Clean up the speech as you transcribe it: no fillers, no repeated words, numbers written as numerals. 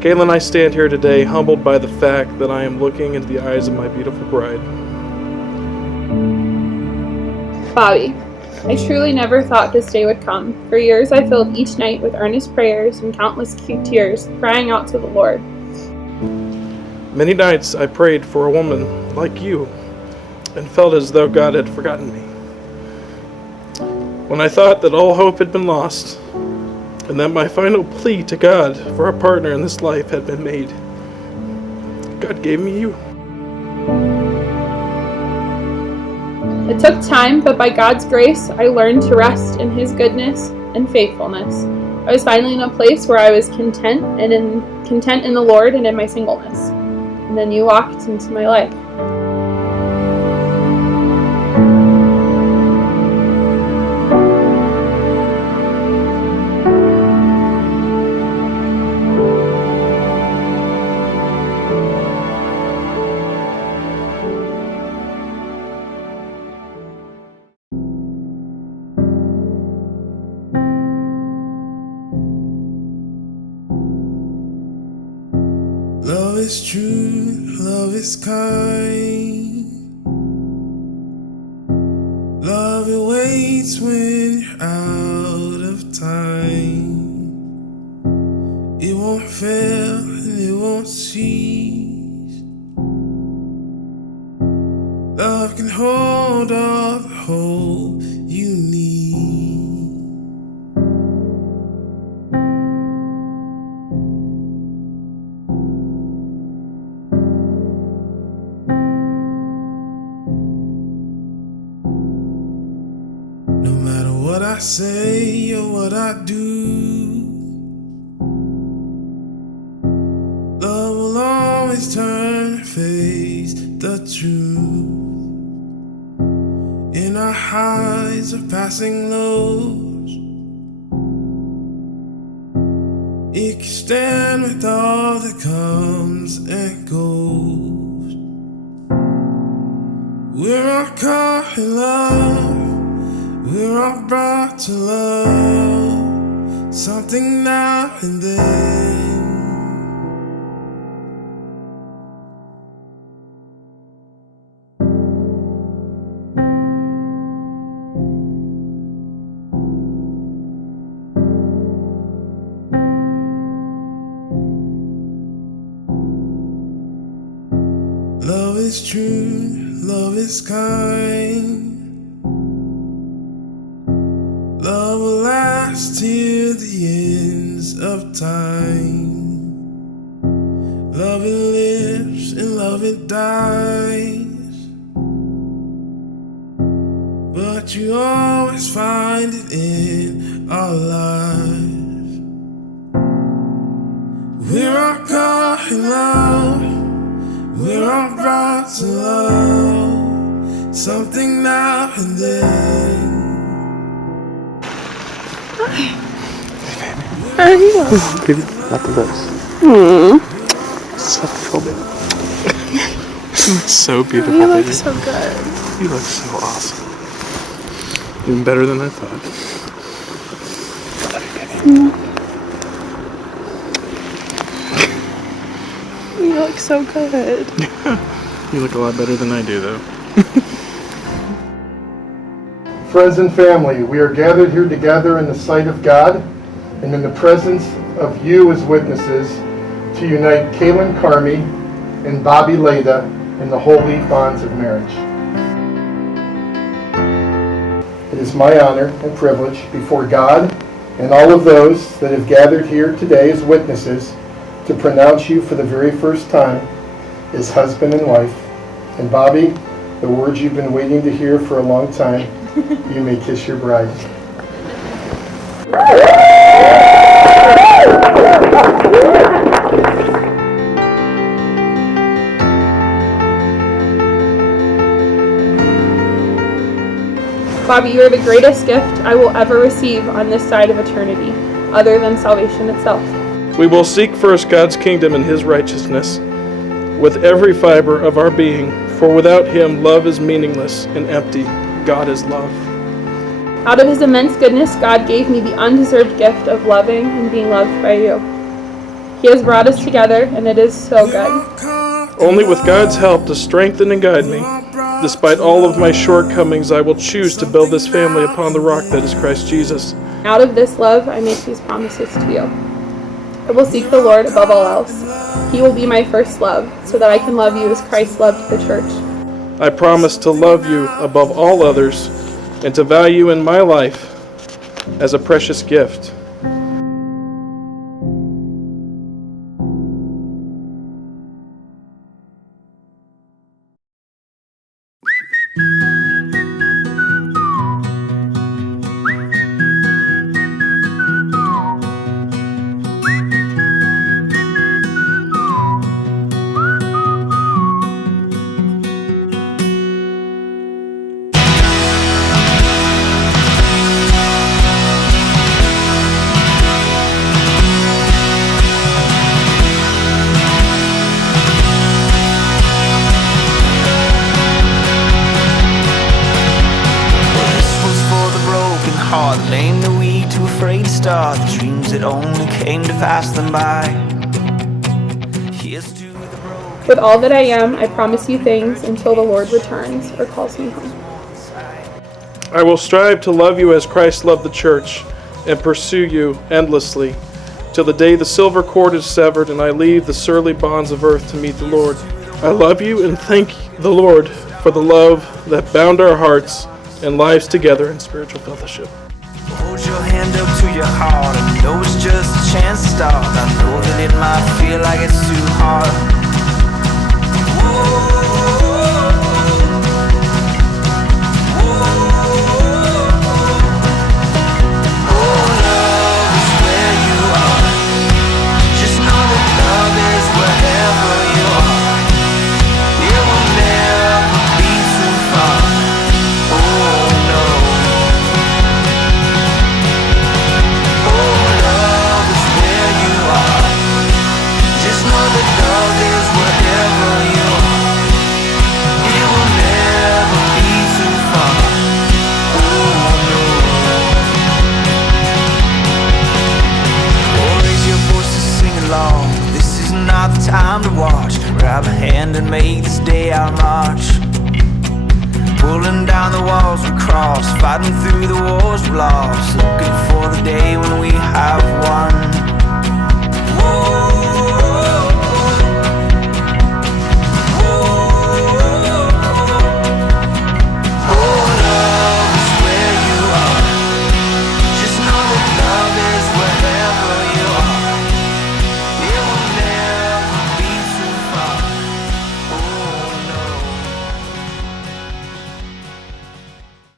Kaylyn, I stand here today humbled by the fact that I am looking into the eyes of my beautiful bride. Bobby, I truly never thought this day would come. For years I filled each night with earnest prayers and countless tears, crying out to the Lord. Many nights I prayed for a woman like you and felt as though God had forgotten me. When I thought that all hope had been lost and that my final plea to God for a partner in this life had been made, God gave me you. It took time, but by God's grace, I learned to rest in His goodness and faithfulness. I was finally in a place where I was content in the Lord and in my singleness. And then you walked into my life. Love is true, love is kind. Love it waits when you're out of time. It won't fail and it won't cease. Love can hold all the hope you need. No matter what I say or what I do, love will always turn and face the truth. In our highs or passing lows, it can stand with all that comes and goes. We're all caught in love. We're all brought to love, something now and then. Love is true, love is kind. Love will last till the ends of time. Love it lives and love it dies, but you always find it in our lives. We're all caught in love. We're all brought to love, something now and then. How are you? Baby, not the best. So beautiful, baby. You look so beautiful, You look baby. so good. You look so awesome. Even better than I thought. I love you, baby. You look so good. You look a lot better than I do, though. Friends and family, we are gathered here together in the sight of God and in the presence of you as witnesses to unite Kaylyn Carmi and Bobby Leda in the holy bonds of marriage. It is my honor and privilege before God and all of those that have gathered here today as witnesses to pronounce you for the very first time as husband and wife. And Bobby, the words you've been waiting to hear for a long time, you may kiss your bride. Bobby, you are the greatest gift I will ever receive on this side of eternity, other than salvation itself. We will seek first God's kingdom and His righteousness with every fiber of our being, for without Him, love is meaningless and empty. God is love. Out of His immense goodness, God gave me the undeserved gift of loving and being loved by you. He He has brought us together, and it is so good. Only with God's help to strengthen and guide me, despite all of my shortcomings, I will choose to build this family upon the rock that is Christ Jesus. Out of this love, I make these promises to you. I will seek the Lord above all else. He will be my first love, so that I can love you as Christ loved the church. I promise to love you above all others and to value in my life as a precious gift. The lame, the weak, too afraid to start the dreams that only came to pass them by. Here's to the broken. With all that I am, I promise you things until the Lord returns or calls me home. I will strive to love you as Christ loved the church and pursue you endlessly till the day the silver cord is severed and I leave the surly bonds of earth to meet the Lord. I love you and thank the Lord for the love that bound our hearts and lives together in spiritual fellowship. Hold your hand up to your heart. I know it's just a chance to start. I know that it might feel like it's too hard. Time to watch, grab a hand and make this day our march. Pulling down the walls we cross, fighting through the wars we lost, looking for the day when we have won. Whoa.